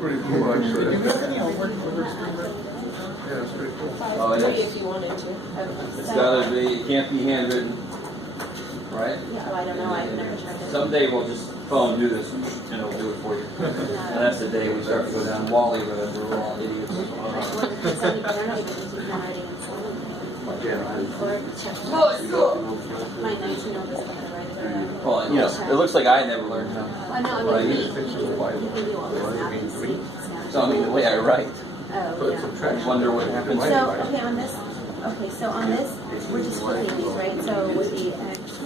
pretty cool, actually. You have any homework for this thing, right? Yeah, it's pretty cool. Oh, and If you wanted to. it's gotta be, it can't be handwritten, right? Yeah, oh, I don't know. I've never tried it. Someday we'll just phone do this and it'll do it for you. And that's the day we start to go down Wally road where we're all idiots. My notes, you know, this way to write it. Well, you know, it looks like I never learned how. I know, What I I mean, mean. you can do all this math and see. So I mean, the way I write, Oh, yeah. I wonder what happens. So, okay, on this, we're just flipping these, right? So it would be x.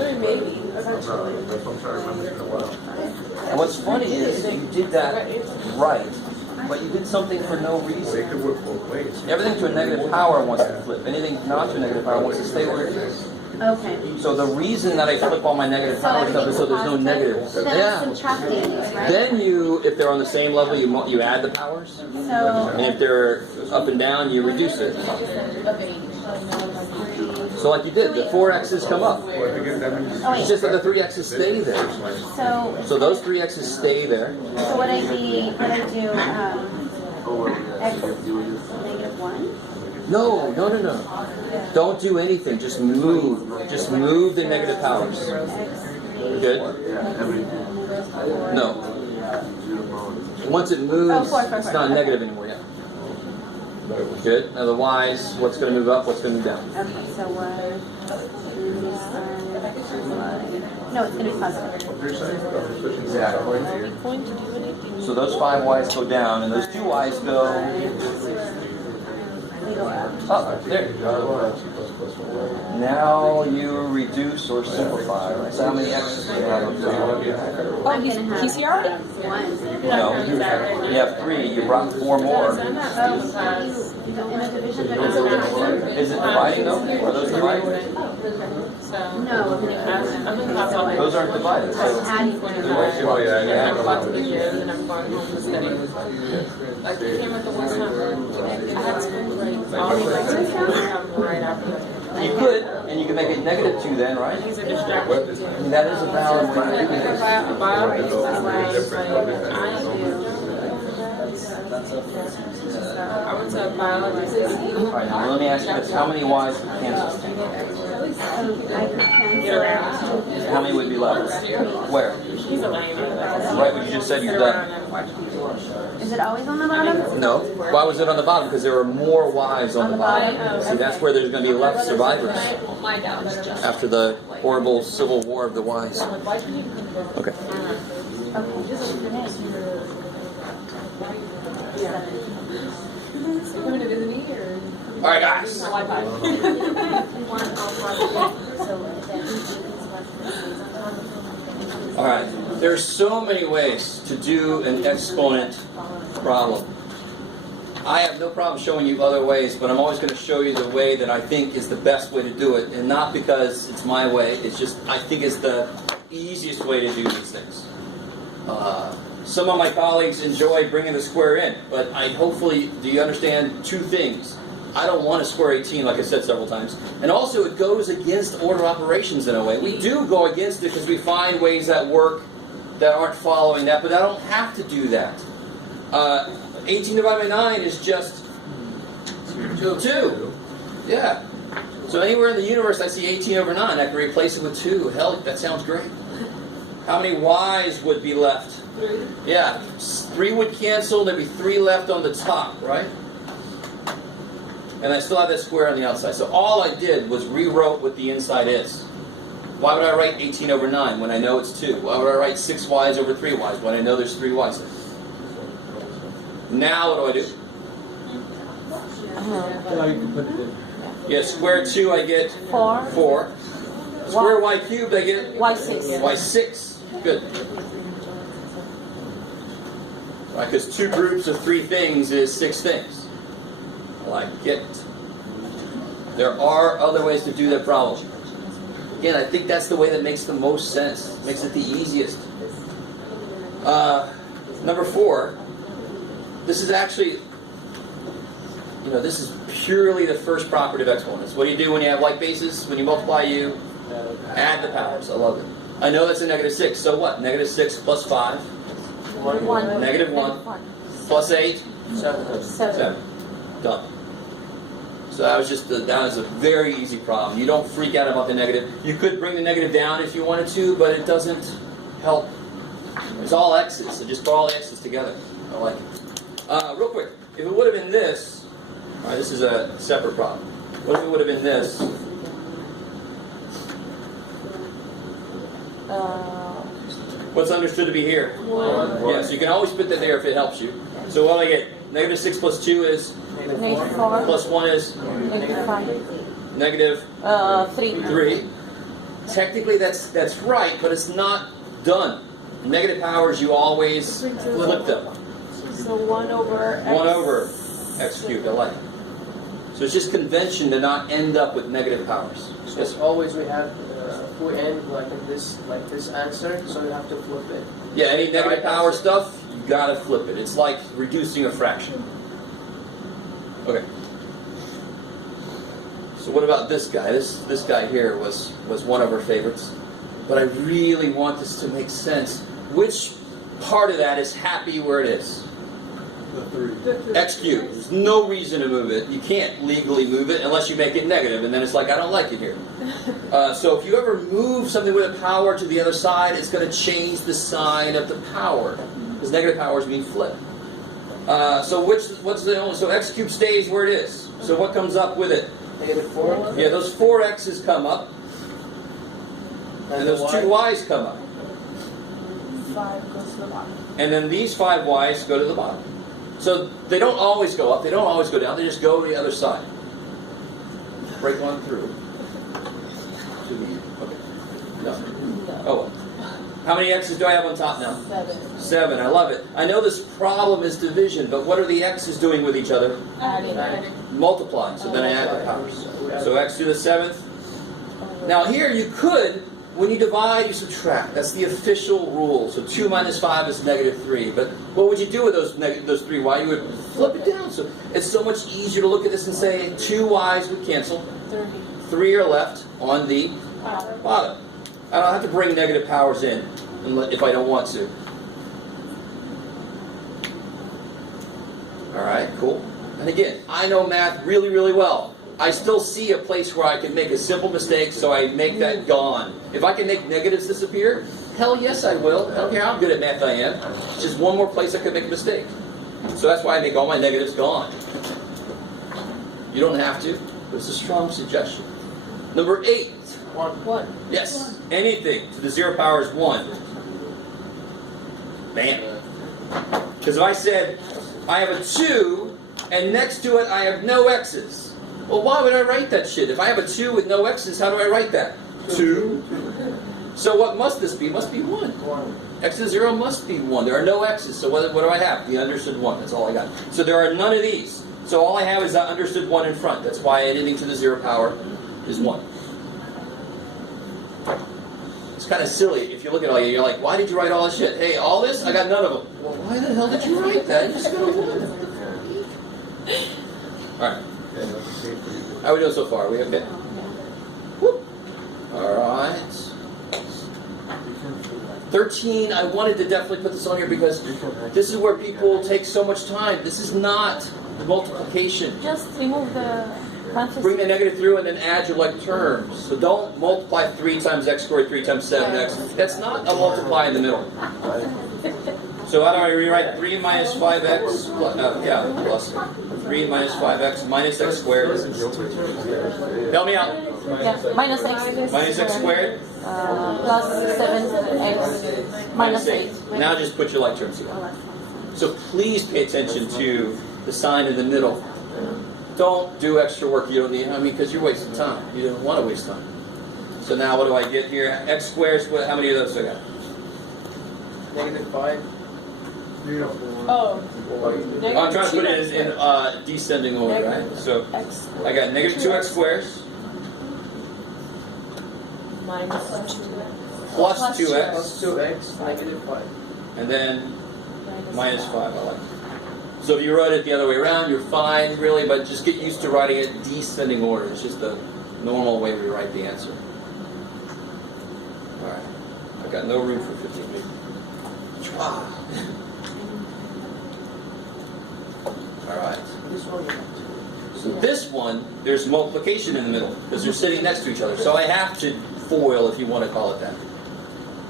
Maybe, eventually. That's what I'm trying to remember. It's been a while. And what's funny is you did that right, but you did something for no Well, it reason. could work both ways. Everything to a negative power wants to flip. Anything not to a negative power wants to stay where it is. Okay. So the reason that I flip all my negative power stuff is so there's no negatives. Then I'm Yeah. subtracting these, right? Then you, if they're on the same level, you add the powers. So, And if they're up and down, you reduce it. So like you did, the 4x's come up. Well, if you get that many- oh wait, It's just that the 3x's stay there. So those 3x's stay there. so would I do, x negative 1? No. Don't do anything. Just move. Just move the negative powers. Good? No. Once it moves, it's not negative anymore. Yeah. Good. Now the y's, what's going to move up? What's going to move down? Okay, so no, it's going to be positive. Exactly. Are we going to do anything? So those 5 y's go down, and those 2 y's go They go up. up. There. Now you reduce or simplify. Right? So how many x's do you have? I'm going to have he's here already? 1. No. You have 3. You brought 4 more. In a division, but it's a Is it dividing though? Are those dividing? no. Those aren't divided. So Adding Oh, yeah, I'm about to be here, and I'm going home to study. Like, you came at the worst time. I had school, like, all the way right after. you could, and you could make it negative 2 then, right? He's a distraction. I mean, that is a valid Like, way to do if this. I have a biology class, like, I do. I went to a biology class. Alright, now let me ask you this. How many y's can you cancel? I could cancel. How many would be left? Where? He's a lame. Right what you just said, you're done. Is it always on the bottom? No. Why was it on the bottom? Because there are more y's on the bottom. See, that's where there's going to be left survivors after the horrible civil war of the y's. Okay. Alright, guys. Alright. There's so many ways to do an exponent problem. I have no problem showing you other ways, but I'm always going to show you the way that I think is the best way to do it, and not because it's my way, it's just I think it's the easiest way to do these things. Some of my colleagues enjoy bringing the square in, but hopefully, do you understand 2 things? I don't want to square 18, like I said several times. And also, it goes against order operations in a way. We do go against it because we find ways that work that aren't following that, but I don't have to do that. 18 divided by 9 is just 2. Yeah. So anywhere in the universe I see 18 over 9, I can replace it with 2. Hell, that sounds great. How many y's would be left? 3. Yeah. 3 would cancel, there'd be 3 left on the top, right? And I still have that square on the outside. So all I did was rewrote what the inside is. Why would I write 18 over 9 when I know it's 2? Why would I write 6 y's over 3 y's when I know there's 3 y's there? Now what do I do? Yeah, square 2 I get 4. Square y cubed I get Y6. y6. Good. Right, because 2 groups of 3 things is 6 things. I get it. There are other ways to do that problem. Again, I think that's the way that makes the most sense. Makes it the easiest. Number 4. This is actually, this is purely the first property of exponents. What do you do when you have like bases? When you multiply, you add the powers. I love it. I know that's a negative 6. So what? Negative 6 plus 5. Negative 1. Plus 8. 7. Done. So that was that was a very easy problem. You don't freak out about the negative. You could bring the negative down if you wanted to, but it doesn't help. It's all x's, so just put all the x's together. I like it. Real quick, if it would have been this, all right, this is a separate problem. What if it would have been this? What's understood to be here? 1. Yeah, so you can always put that there if it helps you. So what do I get? Negative 6 plus 2 is? Negative 4. Plus 1 is? Negative 5. Negative 3. 3. Technically that's right, but it's not done. Negative powers, you always flip them. So 1 over x. 1 over x cubed, I like it. So it's just convention to not end up with negative powers. So as always we have we end like this answer, so you have to flip it. Yeah, any negative power stuff, you gotta flip it. It's like reducing a fraction. Okay. So what about this guy? This guy here was one of our favorites. But I really want this to make sense. Which part of that is happy where it is? The 3. X cubed. There's no reason to move it. You can't legally move it unless you make it negative, and then it's like, I don't like it here. So if you ever move something with a power to the other side, it's going to change the sign of the power. Because negative powers mean flip. So X cubed stays where it is. So what comes up with it? Negative 4. Yeah, those 4 x's come up, and those 2 y's come up. 5 goes to the bottom. And then these 5 y's go to the bottom. So they don't always go up, they don't always go down, they just go to the other side. Break one through. Okay. No. Oh well. How many x's do I have on top now? 7. I love it. I know this problem is division, but what are the x's doing with each other? Adding. Multiplying. So then I add the powers. So x to the 7th. Now here you could, when you divide, you subtract. That's the official rule. So 2 minus 5 is negative 3. But what would you do with those 3 y? You would flip it down. So it's so much easier to look at this and say 2 y's would cancel. 3 are left on the bottom. I don't have to bring negative powers in if I don't want to. Alright, cool. And again, I know math really, really well. I still see a place where I can make a simple mistake, so I make that gone. If I can make negatives disappear, hell yes I will. I don't care how good at math I am. It's just one more place I could make a mistake. So that's why I make all my negatives gone. You don't have to, but it's a strong suggestion. Number 8. 1. Yes, anything to the 0 power is 1. Bam. Because if I said, I have a 2, and next to it I have no x's. Well, why would I write that shit? If I have a 2 with no x's, how do I write that? 2. So what must this be? It must be 1. X to the 0 must be 1. There are no x's, so what do I have? The understood 1. That's all I got. So there are none of these. So all I have is that understood 1 in front. That's why anything to the 0 power is 1. It's kind of silly if you look at all you. You're like, why did you write all this shit? Hey, all this? I got none of them. Well, why the hell did you write that? You just got a 1. Alright. How are we doing so far? Are we okay? Whoop. Alright. 13, I wanted to definitely put this on here because this is where people take so much time. This is not the multiplication. Just remove the parentheses. Bring the negative through and then add your like terms. So don't multiply 3 times x squared, 3 times 7x. That's not a multiply in the middle. So how do I rewrite 3 minus 5x? Plus 3 minus 5x minus x squared. Help me out. Yeah, minus x. Minus x squared. Plus 7x minus 8. Now just put your like terms together. So please pay attention to the sign in the middle. Don't do extra work you don't need. I mean, because you're wasting time. You don't want to waste time. So now what do I get here? X squared, how many of those do I got? Negative 5. Oh. I'm trying to put it in descending order, right? So I got negative 2x squares Minus plus 2x, Plus 2x, negative 5. and then minus 5. I like it. So if you wrote it the other way around, you're fine, really, but just get used to writing it descending order. It's just the normal way we write the answer. All right. I've got no room for 15 maybe. All right. This one you have to. So this one, there's multiplication in the middle because they're sitting next to each other. So I have to FOIL, if you want to call it that.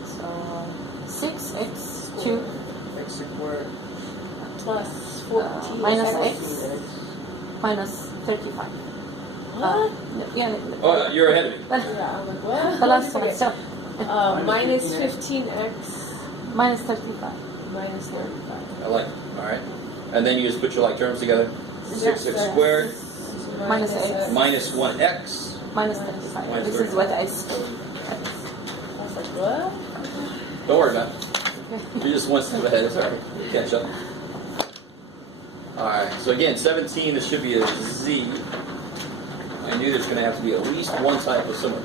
So 6x cubed X squared plus 14 minus x minus 35. Yeah. Oh, you're ahead of me. But Yeah, I'm like, what? the last one, so Minus 15x minus 35. minus 35. I like it. All right. And then you just put your like terms together. 6x squared Minus x. minus 1x. Minus 35. Minus This 35. is what I said. I was like, what? Don't worry about it. You just one step ahead. It's all right. Catch up. All right. So again, 17. This should be a z. I knew there's going to have to be at least one type of symbol.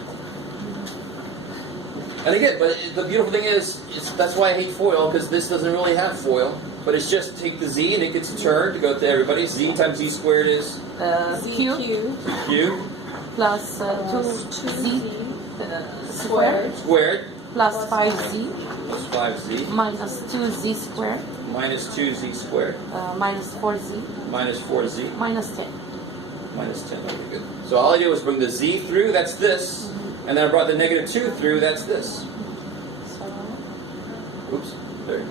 And again, but the beautiful thing is, that's why I hate FOIL, because this doesn't really have FOIL. But it's just take the z and it gets a turn to go to everybody. Z times z squared is Q q plus 2z squared plus 5z plus 5z minus 2z squared minus 2z squared minus 4z minus 4z minus 10. minus 10. Okay, good. So all I did was bring the z through, that's this. And then I brought the negative 2 through, that's this. Oops. There.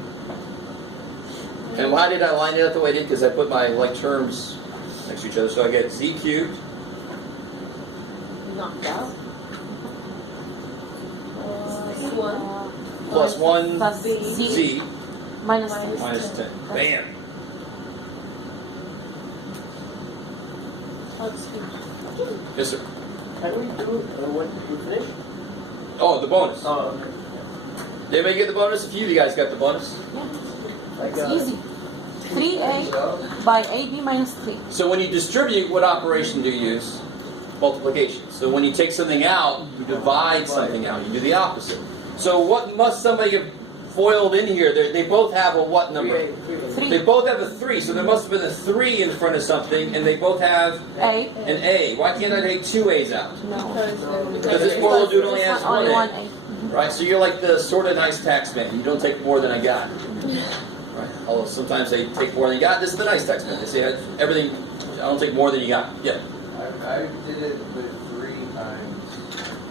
And why did I line it up the way I did? Because I put my like terms next to each other. So I get z cubed Knocked out. One. plus 1 plus z z minus 10. minus 10. Bam! Yes, sir. Can we do what you finish? Oh, the bonus. Oh, okay. Did anybody get the bonus? A few of you guys got the bonus. It's easy. 3a by ab minus 3. So when you distribute, what operation do you use? Multiplication. So when you take something out, you divide something out. You do the opposite. So what must somebody have foiled in here? They both have a what number? 3 They both have a 3. So there must have been a 3 in front of something, and they both have a. an A. Why can't I take 2 A's out? No. Because this FOIL dude only has Only one one A. a. Right? So you're like the sort of nice tax man. You don't take more than I got. Right? Although sometimes they take more than you got. This is the nice tax man. They say everything, I don't take more than you got. Yeah. I did it with 3 times,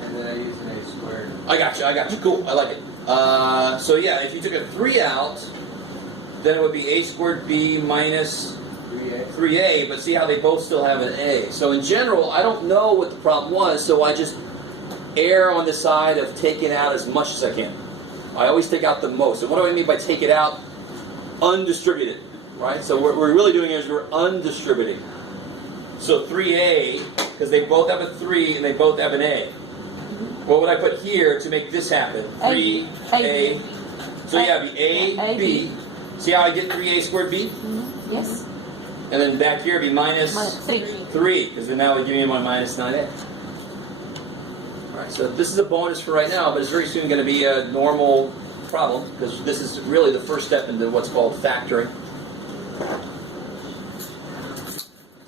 and then I used an a squared. I got you. Cool. I like it. So yeah, if you took a 3 out, then it would be a squared b minus 3a. 3a, but see how they both still have an a. So in general, I don't know what the problem was, so I just err on the side of taking out as much as I can. I always take out the most. And what do I mean by take it out? Undistributed, right? So what we're really doing is we're undistributing. So 3a, because they both have a 3 and they both have an a. What would I put here to make this happen? 3a. So yeah, it'd be a, b. See how I get 3a squared b? Yes. And then back here it'd be minus 3, because then that would give me my minus 9a. Alright, so this is a bonus for right now, but it's very soon going to be a normal problem, because this is really the first step into what's called factoring.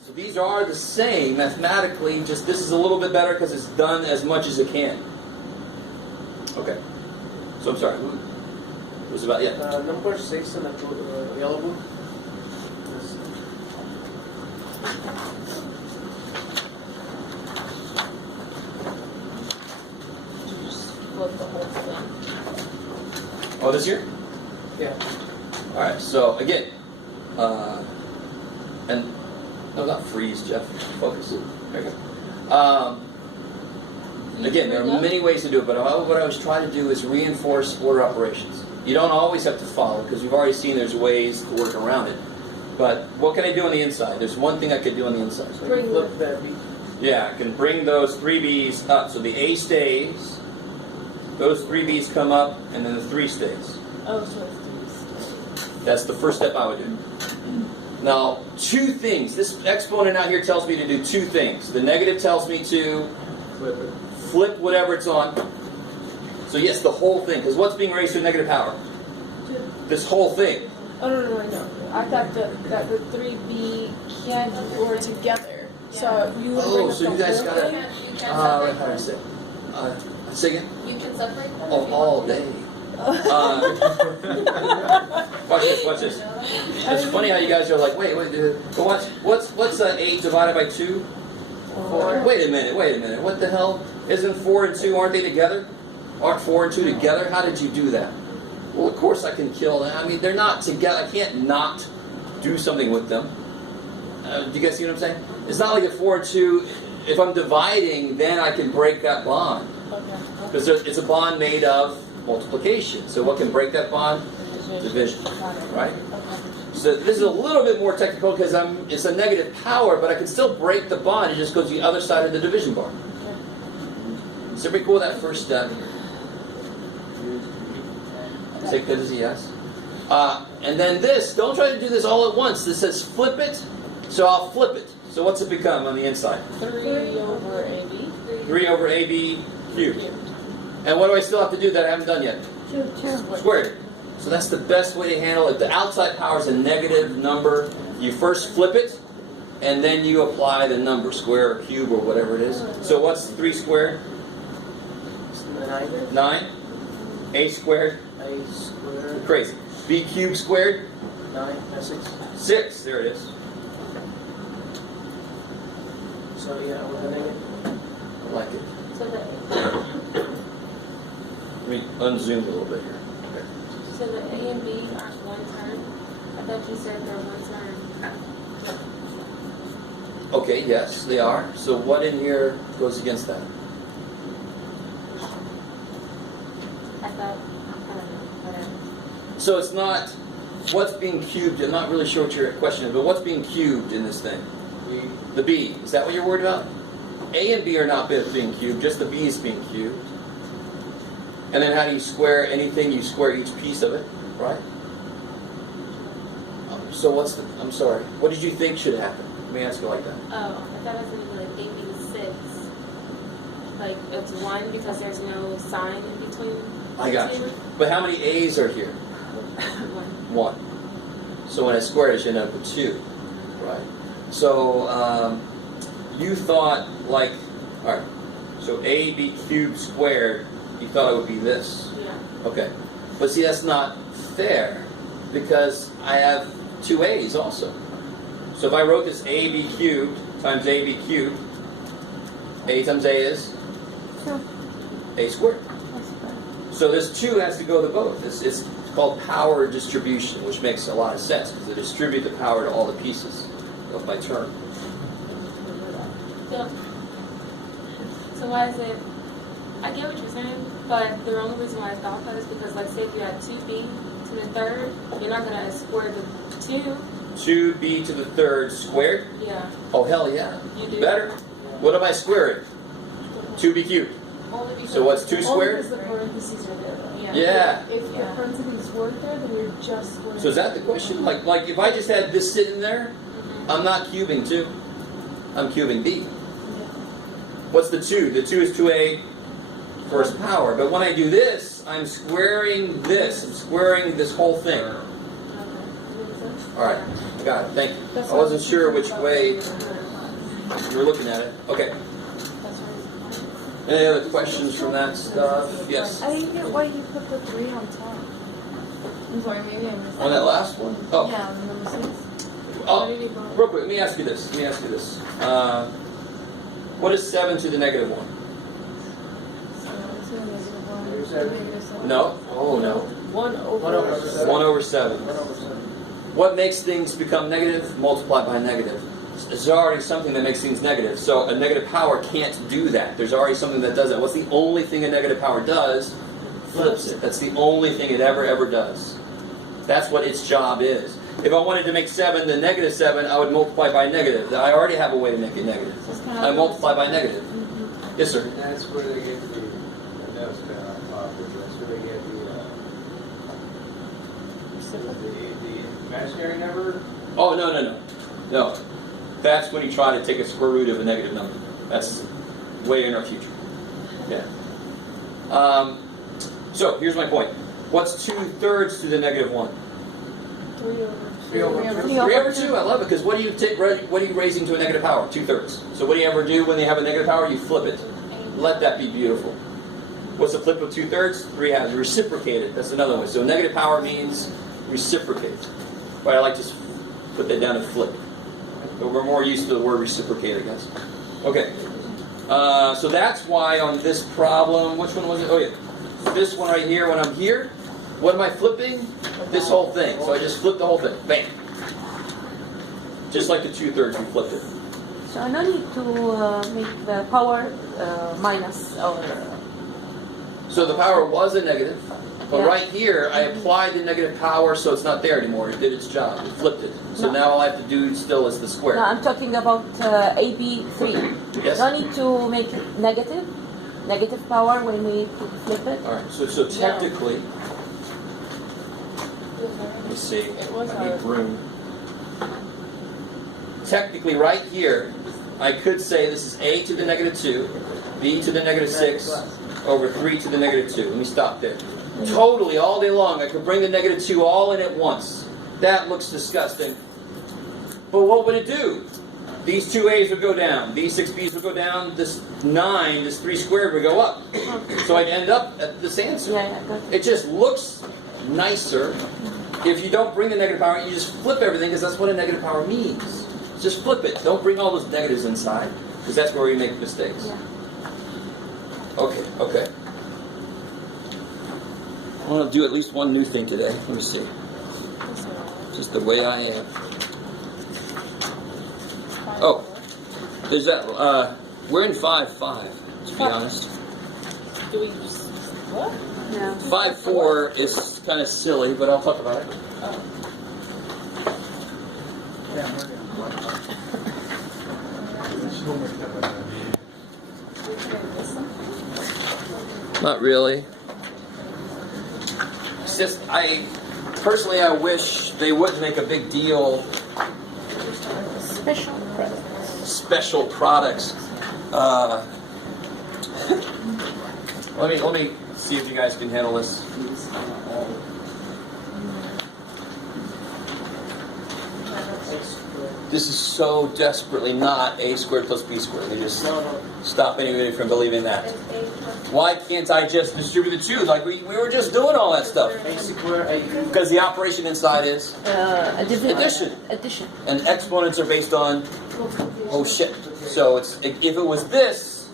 So these are the same mathematically, just this is a little bit better because it's done as much as it can. Okay. So I'm sorry, it was about, yeah. Number 6 in the yellow book. Flip the whole thing. Oh, this here? Yeah. Alright, so again, and no, not freeze, Jeff. Focus. There you go. Again, there are many ways to do it, but what I was trying to do is reinforce order operations. You don't always have to follow, because we've already seen there's ways to work around it. But what can I do on the inside? There's one thing I could do on the inside. So you flip the B. Yeah, I can bring those 3 B's up. So the A stays, those 3 B's come up, and then the 3 stays. Oh, so it's 3. That's the first step I would do. Now, 2 things. This exponent out here tells me to do 2 things. The negative tells me to Flip it. flip whatever it's on. So yes, the whole thing. Because what's being raised to a negative power? This whole thing. Oh no. I thought that the 3B were together. So you would bring Oh, up so the you guys whole gotta. thing? You can How do separate I say? Say again. them. You can separate them. Oh, all day. Watch this. It's funny how you guys are like, wait. But what's 8 divided by 2? 4. Wait a minute. What the hell? Isn't 4 and 2, aren't they together? Aren't 4 and 2 together? How did you do that? Well, of course I can kill them. I mean, they're not together. I can't not do something with them. Do you guys see what I'm saying? It's not like a 4 and 2. If I'm dividing, then I can break that bond. Because it's a bond made of multiplication. So what can break that bond? Division. Right? So this is a little bit more technical because it's a negative power, but I can still break the bond. It just goes to the other side of the division bar. Is everybody cool with that first step? Say good as a yes. And then this, don't try to do this all at once. This says flip it, so I'll flip it. So what's it become on the inside? 3 over AB. 3 over AB cubed. And what do I still have to do that I haven't done yet? Squared. So that's the best way to handle it. The outside power is a negative number. You first flip it, and then you apply the number, square or cube or whatever it is. So what's 3 squared? 9. 9. A squared? A squared. Crazy. B cubed squared? 9. 6. 6. There it is. So yeah, we're gonna. I like it. So the Let me unzoom a little bit here. There. so the A and B aren't one term. I thought you said they're one term. Okay, yes, they are. So what in here goes against that? I thought I don't know. Whatever. So it's not what's being cubed. I'm not really sure what your question is, but what's being cubed in this thing? The B. Is that what you're worried about? A and B are not being cubed, just the B is being cubed. And then how do you square anything? You square each piece of it, right? So what's the, I'm sorry, what did you think should happen? Let me ask you like that. Oh, I thought it was going to be like 8B6. Like it's 1 because there's no sign in between. I got you. But how many A's are here? 1. 1. So when I square it, you end up with 2, right? So you thought like, all right, so AB cubed squared, you thought it would be this. Yeah. Okay. But see, that's not fair because I have 2 A's also. So if I wrote this AB cubed times AB cubed, A times A is A squared. So this 2 has to go to both. It's called power distribution, which makes a lot of sense because I distribute the power to all the pieces of my term. So why is it? I get what you're saying, but the only reason why I thought that is because, like, say if you had 2B to the third, you're not gonna square the 2. 2b to the third squared? Yeah. Oh, hell yeah. You do. Better. What if I square it? 2b cubed. Only because So what's 2 Only squared? because the parentheses are there, though. Yeah. Yeah. If the parentheses weren't there, then we're just squaring. So is that the question? Like if I just had this sitting there, I'm not cubing 2. I'm cubing b. What's the 2? The 2 is 2a first power. But when I do this, I'm squaring this. I'm squaring this whole thing. All right. I got it. Thank you. I wasn't sure which way you were looking at it. Okay. Any other questions from that stuff? Yes. I didn't get why you put the 3 on top. I'm sorry, maybe I missed On that last one? Oh. Yeah, on number 6. Real quick, let me ask you this. What is 7 to the negative 1? So, Negative 7. No. Oh, no. 1 over 1 over 7. 1 over 7. 1 over 7. What makes things become negative? Multiplied by negative. There's already something that makes things negative. So a negative power can't do that. There's already something that does that. What's the only thing a negative power does? Flips it. That's the only thing it ever does. That's what its job is. If I wanted to make 7 the negative 7, I would multiply by negative. I already have a way to make it negative. I multiply by negative. Yes, sir. And that's where they get the, and that was kind of awkward, that's where they get the imaginary number. Oh, no. That's when you try to take a square root of a negative number. That's way in our future. Yeah. So here's my point. What's 2/3 to the negative 1? 3 over 2. 3 over 2, I love it, because what do you take? What are you raising to a negative power? 2/3. So what do you ever do when they have a negative power? You flip it. Let that be beautiful. What's the flip of 2/3? 3/2. You reciprocate it. That's another one. So negative power means reciprocate. But I like to put that down and flip. But we're more used to the word reciprocate, I guess. Okay. So that's why on this problem, which one was it? Oh yeah. This one right here, when I'm here, what am I flipping? This whole thing. So I just flip the whole thing. Bam. Just like the 2/3, you flipped it. So no need to make the power minus or... So the power was a negative, but Yeah. right here, I applied the negative power, so it's not there anymore. It did its job. It flipped it. So No. now all I have to do still is the square. No, I'm talking about AB3. Yes? No need to make it negative power when we flip it. All right, so technically, let me see, I need room. Technically, right here, I could say this is a to the -2, b to the -6, over 3 to the -2. Let me stop there. Totally, all day long, I could bring the -2 all in at once. That looks disgusting. But what would it do? These 2 a's would go down. These 6 b's would go down. This 9, this 3 squared would go up. So I'd end up at this answer. Yeah, got it. It just looks nicer if you don't bring the negative power. You just flip everything, because that's what a negative power means. Just flip it. Don't bring all those negatives inside, because that's where we make mistakes. Yeah. Okay. I want to do at least one new thing today. Let me see. Just the way I am. Oh, there's that. We're in 5-5, to be honest. Do we just what? No. 5-4 is kind of silly, but I'll talk about it. Not really. It's just, I wish they wouldn't make a big deal. Special products. Special products. Let me see if you guys can handle this. This is so desperately not a squared plus b squared. They just stop anybody from believing that. Why can't I just distribute the 2 like we were just doing all that stuff? A square, A. Because the operation inside is addition. Addition. And exponents are based on, oh shit. So if it was this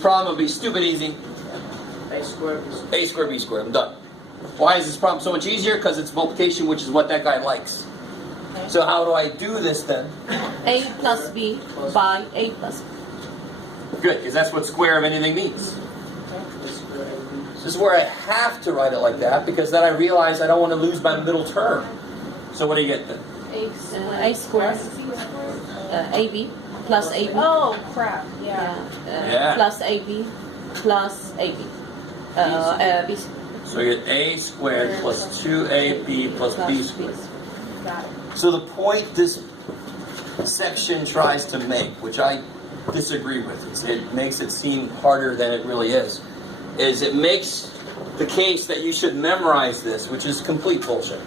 problem would be stupid easy. A square, B square. A squared, b squared. I'm done. Why is this problem so much easier? Because it's multiplication, which is what that guy likes. So how do I do this then? A plus B by A plus B. Good, because that's what square of anything means. A square, A, B. This is where I have to write it like that, because then I realize I don't want to lose my middle term. So what do you get then? A squared. AB plus AB. Oh crap! Yeah. Yeah. Plus AB plus AB. B. So you get a squared plus 2ab plus b squared. Got it. So the point this section tries to make, which I disagree with, it makes it seem harder than it really is it makes the case that you should memorize this, which is complete bullshit,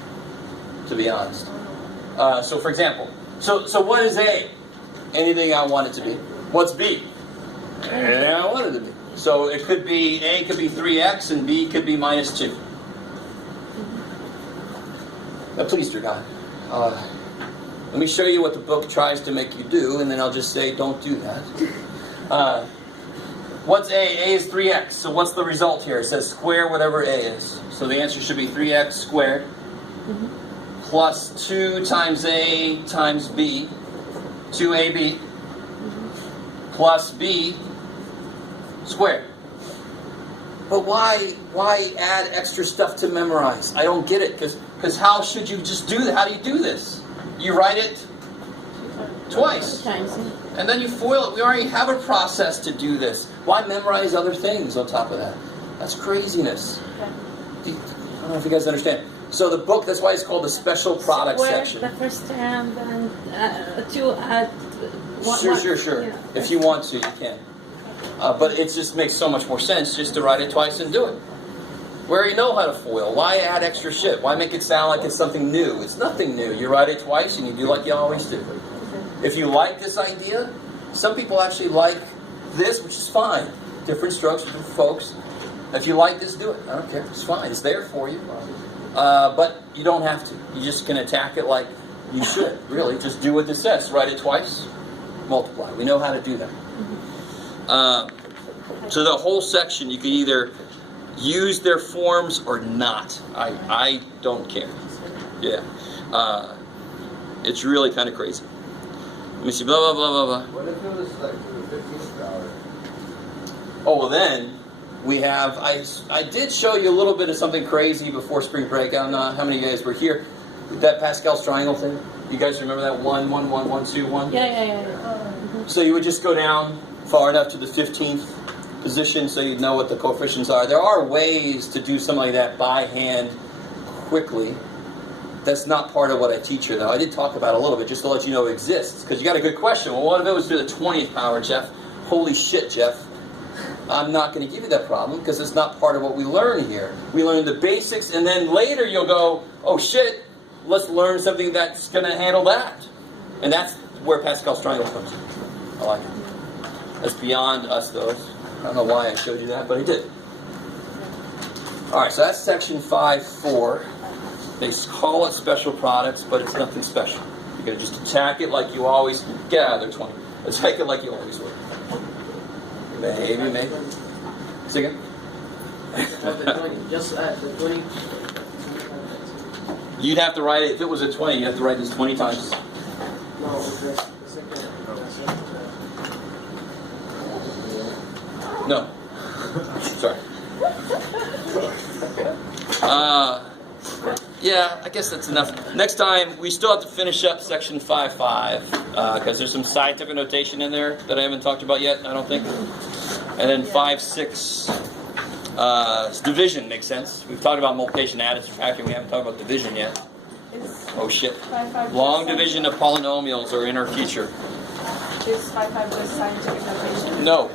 to be honest. So for example, so what is A? Anything I want it to be. What's B? Anything I want it to be. So it could be, A could be 3x and B could be -2. Now please, dear God, let me show you what the book tries to make you do, and then I'll just say, don't do that. What's A? A is 3x. So what's the result here? It says square whatever A is. So the answer should be 3x squared plus 2 times A times B, 2AB, plus B squared. But why add extra stuff to memorize? I don't get it, because how should you just do that? How do you do this? You write it twice, and then you FOIL it. We already have a process to do this. Why memorize other things on top of that? That's craziness. I don't know if you guys understand. So the book, that's why it's called the special products section. The first term, then 2 add. Sure. Yeah. If you want to, you can. But it just makes so much more sense just to write it twice and do it. We already know how to FOIL. Why add extra shit? Why make it sound like it's something new? It's nothing new. You write it twice and you do like you always do. If you like this idea, some people actually like this, which is fine. Different strokes for different folks. If you like this, do it. I don't care. It's fine. It's there for you. But you don't have to. You just can attack it like you should. Really, just do what this says. Write it twice. Multiply. We know how to do that. So the whole section, you can either use their forms or not. I don't care. Yeah. It's really kind of crazy. Let me see. Blah, blah, blah, blah, blah. What if it was like for the 15th hour? Oh, well then, we have, I did show you a little bit of something crazy before spring break. I don't know how many of you guys were here. That Pascal's triangle thing. You guys remember that? 1, 1, 1, 1, 2, 1? Yeah. So you would just go down far enough to the 15th position so you'd know what the coefficients are. There are ways to do something like that by hand quickly. That's not part of what I teach here, though. I did talk about it a little bit just to let you know it exists. Because you got a good question. Well, what if it was to the 20th power, Jeff? Holy shit, Jeff. I'm not going to give you that problem because it's not part of what we learn here. We learn the basics, and then later you'll go, oh shit, let's learn something that's going to handle that. And that's where Pascal's triangle comes in. I like it. That's beyond us, though. I don't know why I showed you that, but I did. Alright, so that's section 5.4. They call it special products, but it's nothing special. You're going to just attack it like you always... Get out of there, 20. Attack it like you always would. Maybe. Say again? Just add the 20. You'd have to write it, if it was a 20, you'd have to write this 20 times. No, the second. No. Sorry. Yeah, I guess that's enough. Next time, we still have to finish up section 5.5, because there's some scientific notation in there that I haven't talked about yet, I don't think. And then 5.6, division makes sense. We've talked about multiplication, added, subtraction. We haven't talked about division yet. Oh shit. Long division of polynomials are in our future. Is 5.5 just scientific notation? No.